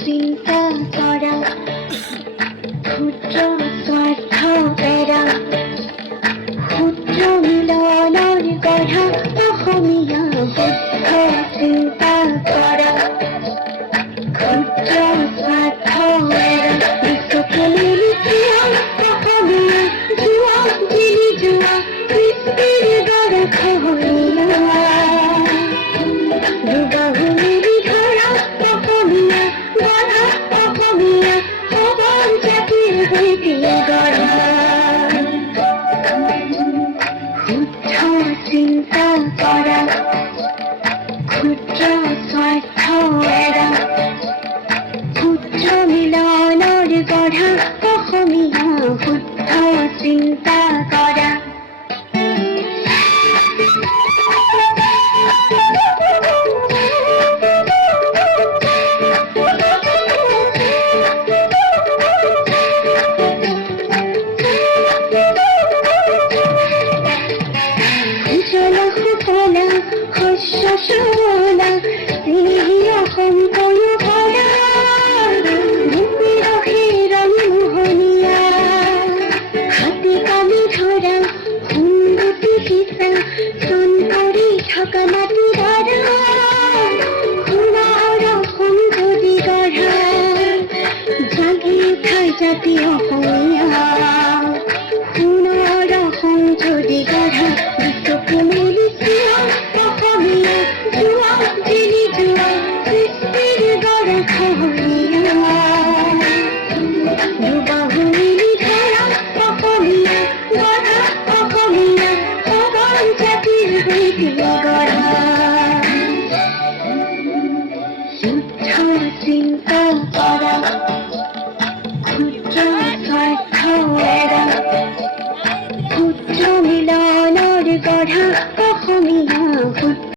চিন্তা করা ক্ষুদ্র স্বার্থ বেড়া ক্ষুদ্র মিলনের গড়া অসমীয়া বুদ্ধ চিন্তা করা ক্ষুদ্র স্বার্থ বেড়া বিশ্বকে মিলিয়া অসমীয়া জুয়া জিলি জুয়া কৃষ্টির গড়া খহনীয়া দুবাহুলির ধরা অসমীয়া গড়া অসমীয়া সবার জাতির হইতে গড়া ক্ষুদ্র চিন্তা করা ক্ষুদ্র স্বার্থ এরা ক্ষুদ্র মিলনের গড়া অসমীয়া শুদ্ধ চিন্তা করা শোনা অসম কয়ো ভৰা মোহনীয়া হাতে কামি ধৰা সুন্দুতি সিঁচা চন কৰি থকা মাটি ধৰা সোণৰ অসম যদি গঢ়া জাগি উঠাই জাতি অসমীয়া সোণৰ অসম যদি গঢ়া বিশ্বকে মিলিয়া অসমীয়া জুৱা জিলি জুৱা কৃষ্টিৰ গড়া খহনীয়া দুবাহুলি ধৰা অসমীয়া গঢ়া অসমীয়া সবৰ জাতিৰ হৃদয় গঢ়া শুদ্ধ চিন্তা কৰা ক্ষুদ্ৰ স্বাৰ্থ এৰা ক্ষুদ্ৰ মিলনৰ গঢ়া অসমীয়া